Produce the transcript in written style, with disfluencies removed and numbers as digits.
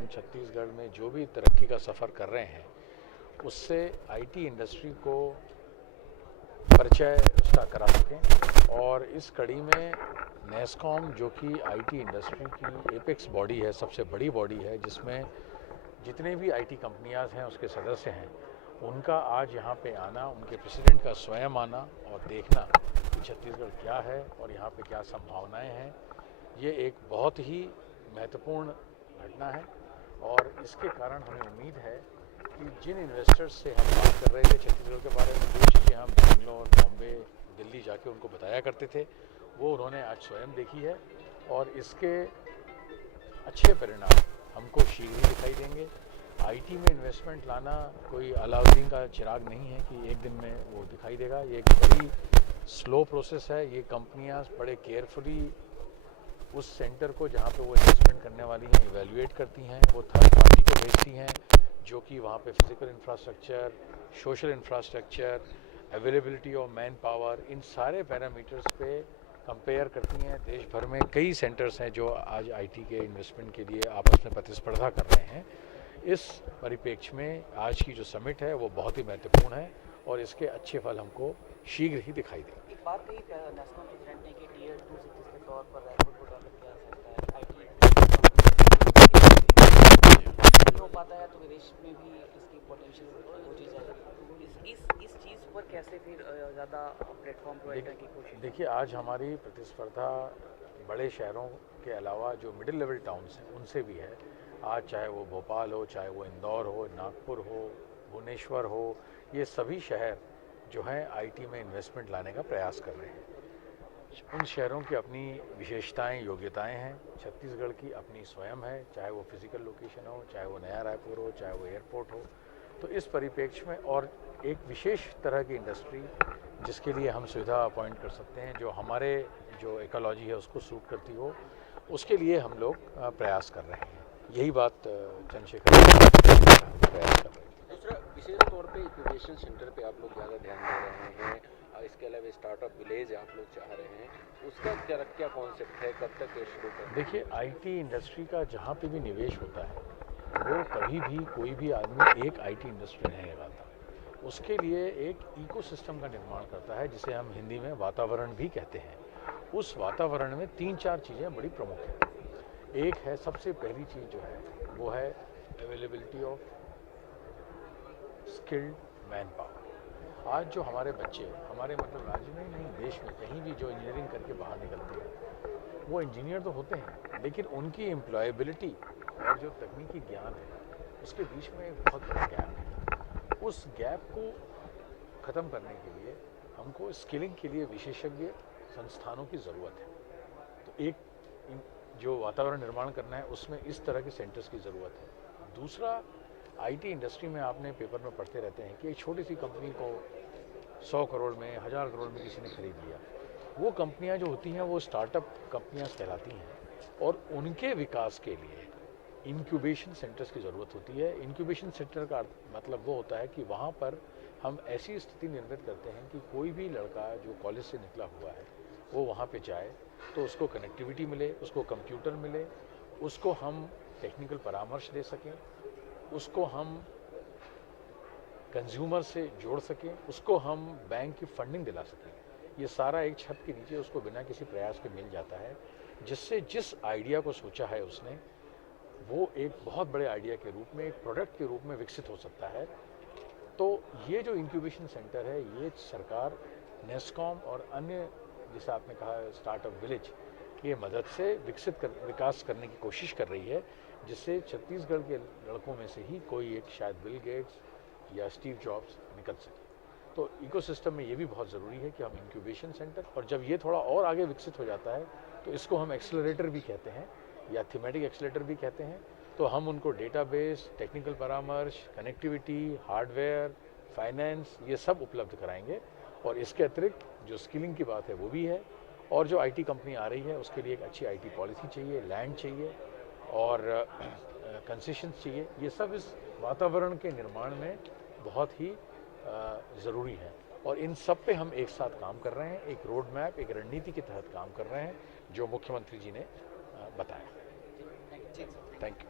हम छत्तीसगढ़ में जो भी तरक्की का सफ़र कर रहे हैं उससे आईटी इंडस्ट्री को परिचय उसका करा सकें। और इस कड़ी में नेस्कॉम जो कि आईटी इंडस्ट्री की एपेक्स बॉडी है, सबसे बड़ी बॉडी है, जिसमें जितने भी आईटी कंपनियां हैं उसके सदस्य हैं, उनका आज यहाँ पे आना, उनके प्रेसिडेंट का स्वयं आना और देखना कि छत्तीसगढ़ क्या है और यहाँ पे क्या संभावनाएं हैं, ये एक बहुत ही महत्वपूर्ण घटना है। और इसके कारण हमें उम्मीद है कि जिन इन्वेस्टर्स से हम बात कर रहे थे छत्तीसगढ़ के बारे में, जो चीज़ें हम बेंगलोर, बॉम्बे, दिल्ली जाके उनको बताया करते थे, वो उन्होंने आज स्वयं देखी है और इसके अच्छे परिणाम हमको शीघ्र ही दिखाई देंगे। आईटी में इन्वेस्टमेंट लाना कोई अलाउद्दीन का चिराग नहीं है कि एक दिन में वो दिखाई देगा। ये एक बड़ी स्लो प्रोसेस है। ये कंपनियां बड़े केयरफुली उस सेंटर को जहाँ पे वो इन्वेस्टमेंट करने वाली हैं इवेल्युएट करती हैं, वो थर्ड पार्टी को भेजती हैं जो कि वहाँ पे physical infrastructure, social infrastructure, availability of man power, इन सारे पैरामीटर्स पे कंपेयर करती हैं। देश भर में कई सेंटर्स हैं जो आज आईटी के इन्वेस्टमेंट के लिए आपस में प्रतिस्पर्धा कर रहे हैं। इस परिप्रेक्ष्य में आज की जो समिट है वो बहुत ही महत्वपूर्ण है और इसके अच्छे फल हमको शीघ्र ही दिखाई देंगे। एक बात कही नेस्कॉम प्रेसिडेंट ने कि टीयर 2 सिटीज के तौर पर रायपुर को डेवलप किया जा सकता है। आईटी हो पाता है तो विदेश में भी इसकी पोटेंशियल खोजी जाएगी। इस चीज़ पर कैसे फिर ज़्यादा प्लेटफॉर्म प्रोवाइड करने की कोशिश? देखिए, आज हमारी प्रतिस्पर्धा बड़े शहरों के अलावा जो मिडिल लेवल टाउन्स हैं उनसे भी है। आज चाहे वो भोपाल हो, चाहे वो इंदौर हो, नागपुर हो, भुवनेश्वर हो, ये सभी शहर जो हैं आईटी में इन्वेस्टमेंट लाने का प्रयास कर रहे हैं। उन शहरों की अपनी विशेषताएं, योग्यताएं हैं। छत्तीसगढ़ की अपनी स्वयं है, चाहे वो फिजिकल लोकेशन हो, चाहे वो नया रायपुर हो, चाहे वो एयरपोर्ट हो। तो इस परिप्रेक्ष्य में और एक विशेष तरह की इंडस्ट्री जिसके लिए हम सुविधा अपॉइंट कर सकते हैं, जो हमारे जो इकोलॉजी है उसको सूट करती हो, उसके लिए हम लोग प्रयास कर रहे हैं। यही बात चंद्रशेखर प्रयास कर रहे हैं। दूसरा, विशेष तौर पे इंक्यूबेशन सेंटर पे आप लोग ज़्यादा ध्यान दे रहे हैं, इसके अलावा स्टार्टअप विलेज आप लोग चाह रहे हैं, उसका क्या कॉन्सेप्ट है, कब तक ये शुरू करें? देखिए, आईटी इंडस्ट्री का जहाँ पे भी निवेश होता है वो कभी भी कोई भी आदमी एक आईटी इंडस्ट्री नहीं लगाता। उसके लिए एक इकोसिस्टम का निर्माण करता है जिसे हम हिंदी में वातावरण भी कहते हैं। उस वातावरण में 3-4 चीज़ें बड़ी प्रमुख हैं। एक है, सबसे पहली चीज़ जो है वो है availability of skilled man power. आज जो हमारे बच्चे हमारे मतलब राज्य में नहीं, देश में कहीं भी जो इंजीनियरिंग करके बाहर निकलते हैं वो इंजीनियर तो होते हैं, लेकिन उनकी एम्प्लॉयबिलिटी और जो तकनीकी ज्ञान है उसके बीच में एक बहुत बड़ा गैप है। उस गैप को ख़त्म करने के लिए हमको स्किलिंग के लिए विशेषज्ञ संस्थानों की ज़रूरत है। तो एक जो वातावरण निर्माण करना है उसमें इस तरह के सेंटर्स की ज़रूरत है। दूसरा, आईटी इंडस्ट्री में आपने पेपर में पढ़ते रहते हैं कि एक छोटी सी कंपनी को 100 करोड़ में, 1000 करोड़ में किसी ने खरीद लिया। वो कंपनियां जो होती हैं वो स्टार्टअप कंपनियां कहलाती हैं और उनके विकास के लिए इंक्यूबेशन सेंटर्स की ज़रूरत होती है। इंक्यूबेशन सेंटर का मतलब वो होता है कि वहाँ पर हम ऐसी स्थिति निर्मित करते हैं कि कोई भी लड़का जो कॉलेज से निकला हुआ है वो वहाँ पे जाए तो उसको कनेक्टिविटी मिले, उसको कंप्यूटर मिले, उसको हम टेक्निकल परामर्श दे सकें, उसको हम कंज्यूमर से जोड़ सकें, उसको हम बैंक की फंडिंग दिला सकें। ये सारा एक छत के नीचे उसको बिना किसी प्रयास के मिल जाता है, जिससे जिस आइडिया को सोचा है उसने वो एक बहुत बड़े आइडिया के रूप में, एक प्रोडक्ट के रूप में विकसित हो सकता है। तो ये जो इंक्यूबेशन सेंटर है ये सरकार, नेस्कॉम और अन्य जैसे आपने कहा स्टार्टअप विलेज की मदद से विकास करने की कोशिश कर रही है, जिससे छत्तीसगढ़ के लड़कों में से ही कोई एक शायद बिल गेट्स या स्टीव जॉब्स निकल सके। तो इकोसिस्टम में ये भी बहुत ज़रूरी है कि हम इंक्यूबेशन सेंटर, और जब ये थोड़ा और आगे विकसित हो जाता है तो इसको हम एक्सेलरेटर भी कहते हैं या थीमेटिक एक्सेलरेटर भी कहते हैं। तो हम उनको डेटाबेस, टेक्निकल परामर्श, कनेक्टिविटी, हार्डवेयर, फाइनेंस, ये सब उपलब्ध कराएंगे। और इसके अतिरिक्त जो स्किलिंग की बात है वो भी है, और जो आईटी कंपनी आ रही है उसके लिए एक अच्छी आईटी पॉलिसी चाहिए, लैंड चाहिए और कंसेशंस चाहिए। ये सब इस वातावरण के निर्माण में बहुत ही ज़रूरी है और इन सब पे हम एक साथ काम कर रहे हैं। एक रोड मैप, एक रणनीति के तहत काम कर रहे हैं जो मुख्यमंत्री जी ने बताया। Thank you. Thank you.